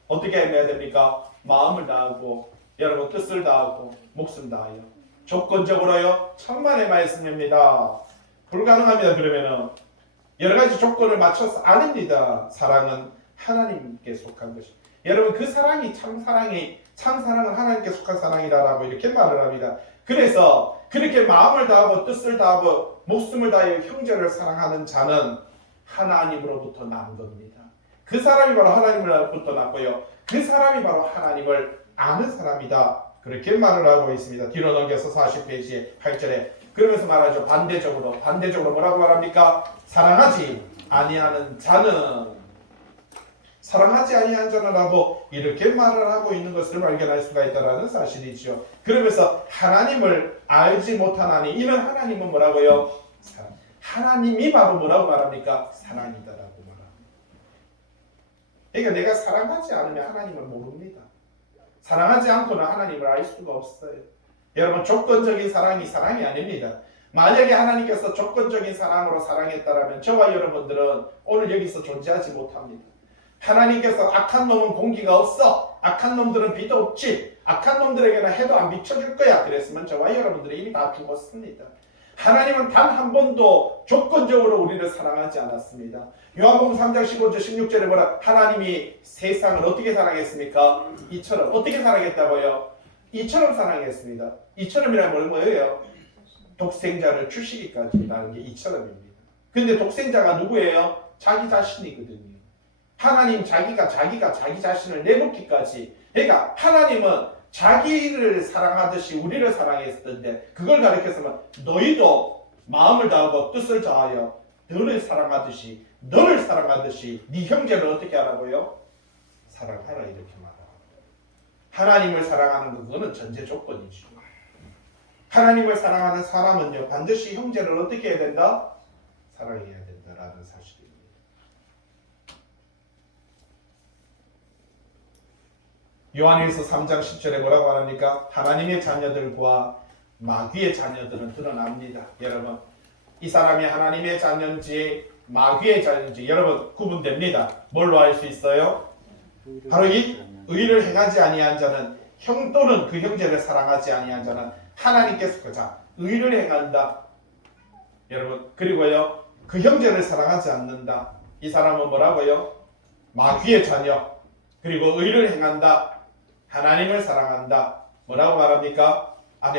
어떻게 해야 됩니까? 마음을 다하고, 여러분 뜻을 다하고, 목숨 다하여. 조건적으로요? 천만의 말씀입니다. 불가능합니다. 그러면은 여러 가지 조건을 맞춰서 아닙니다. 사랑은 하나님께 속한 것입니다. 여러분, 그 사랑이 참 사랑은 하나님께 속한 사랑이라고 이렇게 말을 합니다. 그래서 그렇게 마음을 다하고 뜻을 다하고 목숨을 다하여 형제를 사랑하는 자는 하나님으로부터 난 겁니다. 그 사람이 바로 하나님으로부터 났고요. 그 사람이 바로 하나님을 아는 사람이다. 그렇게 말을 하고 있습니다. 뒤로 넘겨서 40페이지에 8절에 그러면서 말하죠. 반대적으로 뭐라고 말합니까? 사랑하지 아니하는 자는 라고 이렇게 말을 하고 있는 것을 발견할 수가 있다는 사실이죠. 그러면서 하나님을 알지 못하나니 이는 하나님은 뭐라고요? 사랑. 하나님이 바로 뭐라고 말합니까? 사랑이다라고 말합니다. 그러니까 내가 사랑하지 않으면 하나님을 모릅니다. 사랑하지 않고는 하나님을 알 수가 없어요. 여러분, 조건적인 사랑이 아닙니다. 만약에 하나님께서 조건적인 사랑으로 사랑했다라면 저와 여러분들은 오늘 여기서 존재하지 못합니다. 하나님께서 악한 놈은 공기가 없어, 악한 놈들은 비도 없지, 악한 놈들에게는 해도 안 비춰줄 거야, 그랬으면 저와 여러분들이 이미 다 죽었습니다. 하나님은 단 한 번도 조건적으로 우리를 사랑하지 않았습니다. 요한복음 3장 15절 16절에 뭐라? 하나님이 세상을 어떻게 사랑했습니까? 이처럼. 어떻게 사랑했다고요? 이처럼 사랑했습니다. 이처럼이라는 뭐예요? 독생자를 주시기까지라는 게 이처럼입니다. 근데 독생자가 누구예요? 자기 자신이거든요. 하나님 자기가 자기 자신을 내놓기까지. 그러니까 하나님은 자기를 사랑하듯이 우리를 사랑했었는데, 그걸 가르쳐서 너희도 마음을 다하고 뜻을 다하여 너를 사랑하듯이 네 형제를 어떻게 하라고요? 사랑하라, 이렇게 말합니다. 하나님을 사랑하는 그거는 전제 조건이죠. 하나님을 사랑하는 사람은요, 반드시 형제를 어떻게 해야 된다? 사랑해야 된다라는 사실입니다. 요한일서 3장 10절에 뭐라고 말합니까? 하나님의 자녀들과 마귀의 자녀들은 드러납니다. 여러분, 이 사람이 하나님의 자녀인지 마귀의 자녀인지 여러분 구분됩니다. 뭘로 알 수 있어요? 바로 이 의를 행하지 아니한 자는 형 또는 그 형제를 사랑하지 아니한 자는 하나님께서 의를 행한다. 여러분, 그리고요, 그 형제를 사랑하지 않는다. 이 사람은 뭐라고요? 마귀의 자녀. 그리고 의를 행한다. 하나님을 사랑한다. 뭐라고 말합니까?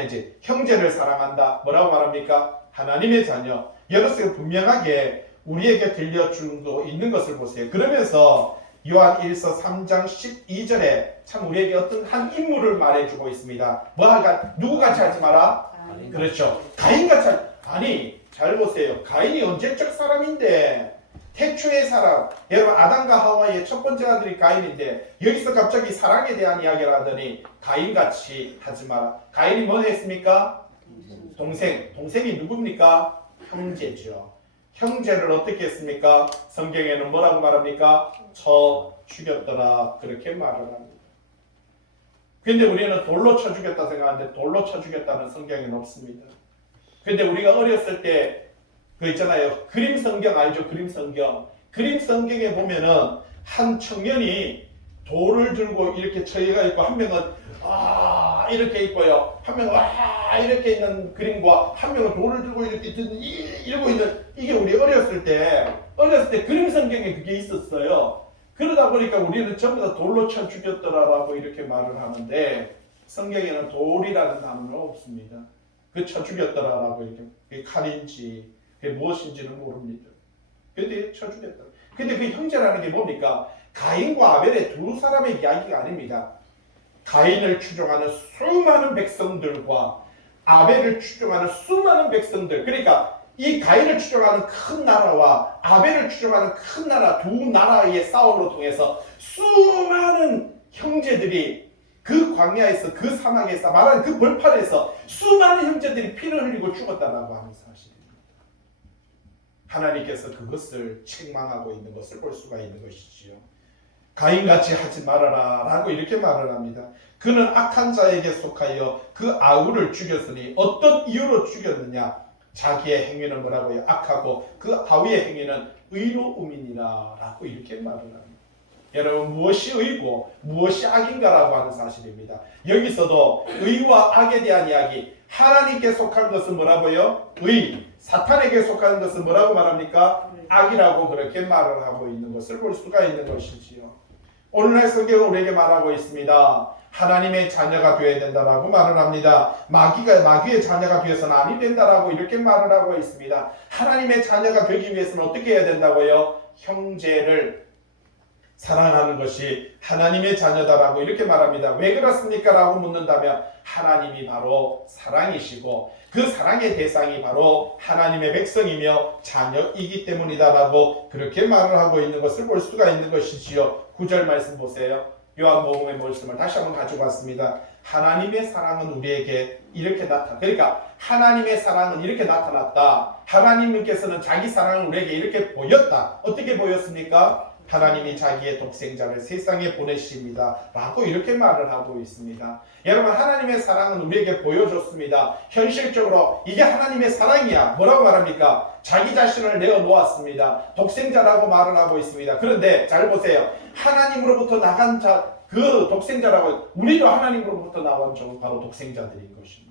이제 형제를 사랑한다. 뭐라고 말합니까? 하나님의 자녀. 여러분이 분명하게 우리에게 들려주고 있는 것을 보세요. 그러면서 요한 1서 3장 12절에 참 우리에게 어떤 한 인물을 말해주고 있습니다. 누구같이 하지 마라? 그렇죠. 가인같이 아니, 잘 보세요. 가인이 언제적 사람인데, 태초의 사람, 여러분 아담과 하와의 첫 번째 아들이 가인인데, 여기서 갑자기 사랑에 대한 이야기를 하더니 가인같이 하지 마라. 가인이 뭐 했습니까? 동생이 누굽니까? 형제죠. 형제를 어떻게 했습니까? 성경에는 뭐라고 말합니까? 쳐 죽였더라 그렇게 말을 합니다. 근데 우리는 돌로 쳐 죽였다 생각하는데 돌로 쳐 죽였다는 성경에는 없습니다. 근데 우리가 어렸을 때 그 있잖아요. 그림 성경 알죠? 그림 성경. 그림 성경에 보면은 한 청년이 돌을 들고 이렇게 처해가 있고 한 명은 이렇게 있고요. 한 명은 이렇게 있는 그림과 한 명은 돌을 들고 이렇게 이러고 있는 이게 우리 어렸을 때 그림 성경에 그게 있었어요. 그러다 보니까 우리는 전부 다 돌로 쳐 죽였더라라고 이렇게 말을 하는데 성경에는 돌이라는 단어는 없습니다. 그 쳐 죽였더라라고 이렇게 그게 칼인지 그게 무엇인지는 모릅니다. 근데 쳐 죽였더라. 근데 그 형제라는 게 뭡니까? 가인과 아벨의 두 사람의 이야기가 아닙니다. 가인을 추종하는 수많은 백성들과 아벨을 추종하는 수많은 백성들. 그러니까 이 가인을 추종하는 큰 나라와 아벨을 추종하는 큰 나라 두 나라의 싸움으로 통해서 수많은 형제들이 그 광야에서 그 사막에서 말하는 그 벌판에서 수많은 형제들이 피를 흘리고 죽었다라고 하는 사실입니다. 하나님께서 그것을 책망하고 있는 것을 볼 수가 있는 것이지요. 가인같이 하지 말아라 라고 이렇게 말을 합니다. 그는 악한 자에게 속하여 그 아우를 죽였으니 어떤 이유로 죽였느냐? 자기의 행위는 뭐라고요? 악하고 그 아우의 행위는 의로움이니라 라고 이렇게 말을 합니다. 여러분 무엇이 의고 무엇이 악인가라고 하는 사실입니다. 여기서도 의와 악에 대한 이야기, 하나님께 속한 것은 뭐라고요? 의, 사탄에게 속한 것은 뭐라고 말합니까? 악이라고 그렇게 말을 하고 있는 것을 볼 수가 있는 것이지요. 오늘날 성경은 우리에게 말하고 있습니다. 하나님의 자녀가 되어야 된다라고 말을 합니다. 마귀의 자녀가 되어서는 아니 된다라고 이렇게 말을 하고 있습니다. 하나님의 자녀가 되기 위해서는 어떻게 해야 된다고요? 형제를 사랑하는 것이 하나님의 자녀다라고 이렇게 말합니다. 왜 그렇습니까? 라고 묻는다면 하나님이 바로 사랑이시고 그 사랑의 대상이 바로 하나님의 백성이며 자녀이기 때문이다라고 그렇게 말을 하고 있는 것을 볼 수가 있는 것이지요. 9절 말씀 보세요. 요한복음의 말씀을 다시 한번 가지고 왔습니다. 하나님의 사랑은 우리에게 이렇게 그러니까 하나님의 사랑은 이렇게 나타났다. 하나님께서는 자기 사랑을 우리에게 이렇게 보였다. 어떻게 보였습니까? 하나님이 자기의 독생자를 세상에 보내십니다 라고 이렇게 말을 하고 있습니다. 여러분 하나님의 사랑은 우리에게 보여줬습니다. 현실적으로 이게 하나님의 사랑이야. 뭐라고 말합니까? 자기 자신을 내어놓았습니다. 독생자라고 말을 하고 있습니다. 그런데 잘 보세요. 하나님으로부터 나간 자, 그 독생자라고 우리도 하나님으로부터 나온 저 바로 독생자들인 것입니다.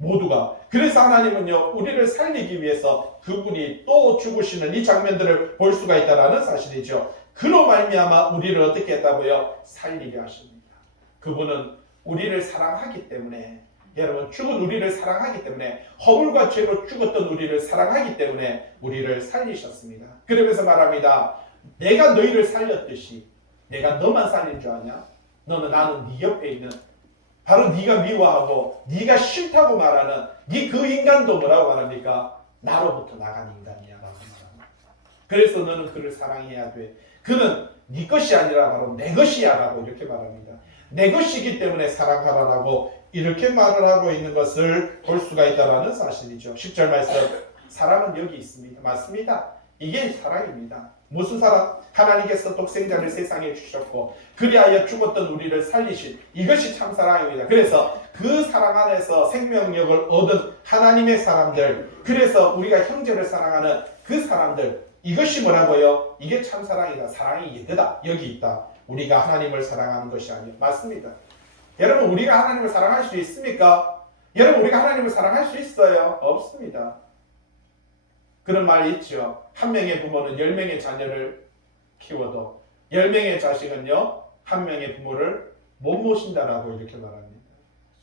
모두가. 그래서 하나님은요 우리를 살리기 위해서 그분이 또 죽으시는 이 장면들을 볼 수가 있다는 사실이죠. 그로 말미암아 우리를 어떻게 했다고요? 살리게 하십니다. 그분은 우리를 사랑하기 때문에 여러분 죽은 우리를 사랑하기 때문에 허물과 죄로 죽었던 우리를 사랑하기 때문에 우리를 살리셨습니다. 그러면서 말합니다. 내가 너희를 살렸듯이 내가 너만 살린 줄 아냐? 나는 네 옆에 있는 바로 네가 미워하고 네가 싫다고 말하는 네 그 인간도 뭐라고 말합니까? 나로부터 나간 인간이야 라고 말합니다. 그래서 너는 그를 사랑해야 돼. 그는 네 것이 아니라 바로 내 것이야 라고 이렇게 말합니다. 내 것이기 때문에 사랑하라라고 이렇게 말을 하고 있는 것을 볼 수가 있다는 사실이죠. 10절 말씀, 사랑은 여기 있습니다. 맞습니다. 이게 사랑입니다. 무슨 사랑? 하나님께서 독생자를 세상에 주셨고 그리하여 죽었던 우리를 살리신 이것이 참 사랑입니다. 그래서 그 사랑 안에서 생명력을 얻은 하나님의 사람들, 그래서 우리가 형제를 사랑하는 그 사람들, 이것이 뭐라고요? 이게 참 사랑이다. 사랑이 이거다. 여기 있다. 우리가 하나님을 사랑하는 것이 아니에요. 맞습니다. 여러분 우리가 하나님을 사랑할 수 있습니까? 여러분 우리가 하나님을 사랑할 수 있어요? 없습니다. 그런 말이 있죠. 한 명의 부모는 10명의 자녀를 키워도 10명의 자식은요 한 명의 부모를 못 모신다라고 이렇게 말합니다.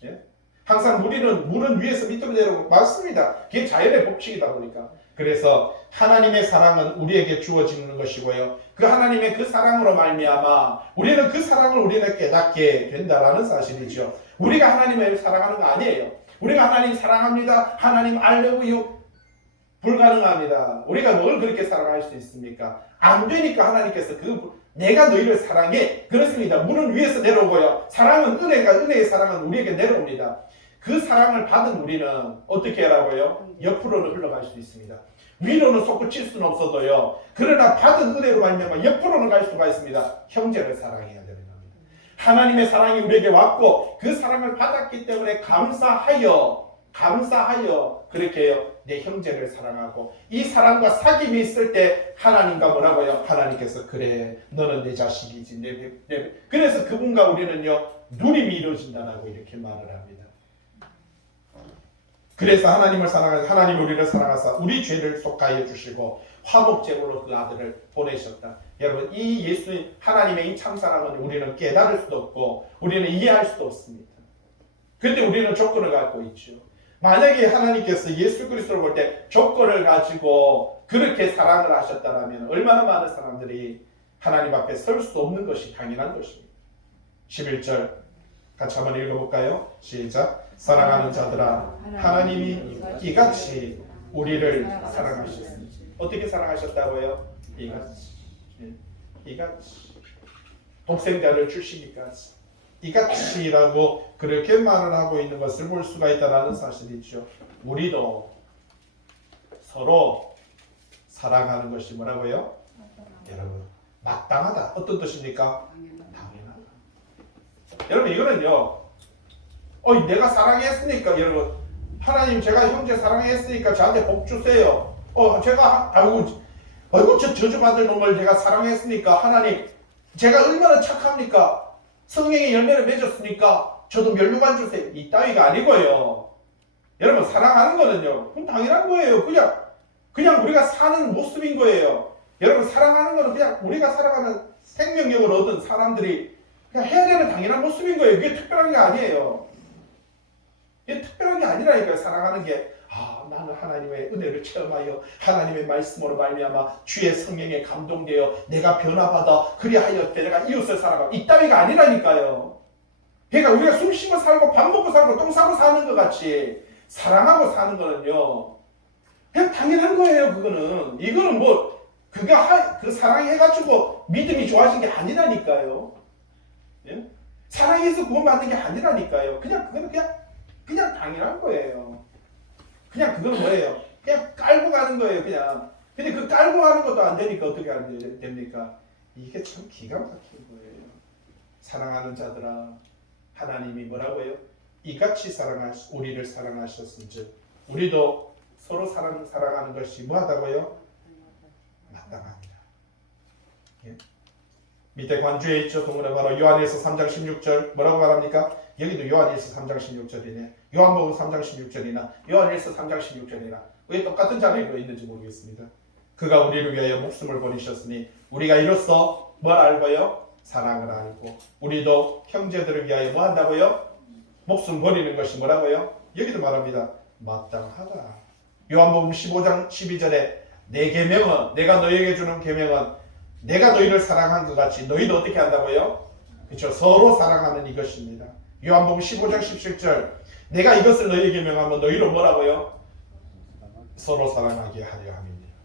예? 항상 물은 위에서 밑으로 내려오고 맞습니다. 그게 자연의 법칙이다 보니까. 그래서 하나님의 사랑은 우리에게 주어지는 것이고요. 그 하나님의 그 사랑으로 말미암아 우리는 그 사랑을 우리는 깨닫게 된다라는 사실이죠. 우리가 하나님을 사랑하는 거 아니에요. 우리가 하나님 사랑합니다. 하나님 I love you. 불가능합니다. 우리가 뭘 그렇게 사랑할 수 있습니까? 안 되니까 하나님께서 내가 너희를 사랑해. 그렇습니다. 물은 위에서 내려오고요. 사랑은 은혜의 사랑은 우리에게 내려옵니다. 그 사랑을 받은 우리는 어떻게 하라고요? 옆으로는 흘러갈 수 있습니다. 위로는 솟구칠 수는 없어도요. 그러나 받은 은혜로 말미암아 옆으로는 갈 수가 있습니다. 형제를 사랑해야 되는 겁니다. 하나님의 사랑이 우리에게 왔고 그 사랑을 받았기 때문에 감사하여 그렇게 해요. 내 형제를 사랑하고 이 사랑과 사귐이 있을 때 하나님과 뭐라고요? 하나님께서 그래 너는 내 자식이지. 그래서 그분과 우리는요 누림이 이루어진다라고 이렇게 말을 합니다. 그래서 하나님을 사랑하는 하나님 우리를 사랑하사 우리 죄를 속하여 주시고 화목제물로 그 아들을 보내셨다. 여러분 이 예수님 하나님의 이 참사랑은 우리는 깨달을 수도 없고 우리는 이해할 수도 없습니다. 그런데 우리는 조건을 갖고 있죠. 만약에 하나님께서 예수 그리스도를 볼 때 조건을 가지고 그렇게 사랑을 하셨다면 얼마나 많은 사람들이 하나님 앞에 설 수 없는 것이 당연한 것입니다. 11절 같이 한번 읽어볼까요? 시작. 사랑하는 자들아 하나님이 이같이 우리를 사랑하셨습니다. 어떻게 사랑하셨다고요? 이같이 독생자를 주시기까지 이같이라고 그렇게 말을 하고 있는 것을 볼 수가 있다는 사실이죠. 우리도 서로 사랑하는 것이 뭐라고요? 여러분 마땅하다. 어떤 뜻입니까? 당연하다. 여러분 이거는요 내가 사랑했으니까 여러분 하나님 제가 형제 사랑했으니까 저한테 복 주세요. 제가 아이고 저 저주받을 놈을 제가 사랑했으니까 하나님 제가 얼마나 착합니까? 성령의 열매를 맺었으니까 저도 면류관 주세요. 이 따위가 아니고요. 여러분 사랑하는 거는요 그건 당연한 거예요. 그냥 우리가 사는 모습인 거예요. 여러분 사랑하는 거는 그냥 우리가 살아가는 생명력을 얻은 사람들이 그냥 해야 되는 당연한 모습인 거예요. 이게 특별한 게 아니에요. 이게 특별한 게 아니라니까요. 사랑하는 게 나는 하나님의 은혜를 체험하여 하나님의 말씀으로 말미암아 주의 성령에 감동되어 내가 변화받아 그리하여 내가 이웃을 사랑하고 이 따위가 아니라니까요. 그러니까 우리가 숨 쉬고 살고 밥 먹고 살고 똥 싸고 사는 것 같이 사랑하고 사는 거는요 그냥 당연한 거예요. 이거는 뭐 그 사랑해가지고 믿음이 좋아진 게 아니라니까요. 예? 사랑해서 구원받는 게 아니라니까요. 그거는 그냥 당연한 거예요. 그거는 뭐예요? 그냥 깔고 가는 거예요. 근데 그 깔고 가는 것도 안 되니까 어떻게 안 됩니까? 이게 참 기가 막힌 거예요. 사랑하는 자들아 하나님이 뭐라고요? 이같이 우리를 사랑하셨은즉 우리도 서로 사랑하는 것이 뭐하다고요? 마땅합니다. 예? 밑에 관주에 있죠. 동물에 바로 요한일서 3장 16절 뭐라고 말합니까? 여기도 요한일서 3장 16절이네. 요한복음 3장 16절이나 요한일서 3장 16절이나 왜 똑같은 자리에 있는지 모르겠습니다. 그가 우리를 위하여 목숨을 버리셨으니 우리가 이로써 뭘 알고요? 사랑을 알고 우리도 형제들을 위하여 뭐 한다고요? 목숨 버리는 것이 뭐라고요? 여기도 말합니다. 마땅하다. 요한복음 15장 12절에 내 계명은 내가 너희에게 주는 계명은 내가 너희를 사랑한 것 같이 너희도 어떻게 한다고요? 그렇죠. 서로 사랑하는 이것입니다. 요한복음 15장 17절 내가 이것을 너희에게 명하면 너희로 뭐라고요? 서로 사랑하게 하려 함입니다.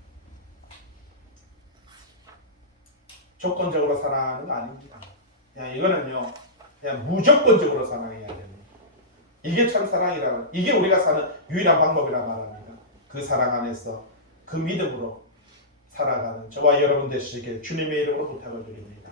조건적으로 사랑하는 거 아닙니다. 이거는요 그냥 무조건적으로 사랑해야 됩니다. 이게 참 사랑이라고 이게 우리가 사는 유일한 방법이라 말합니다. 그 사랑 안에서 그 믿음으로 살아가는 저와 여러분 되시길 주님의 이름으로 부탁을 드립니다.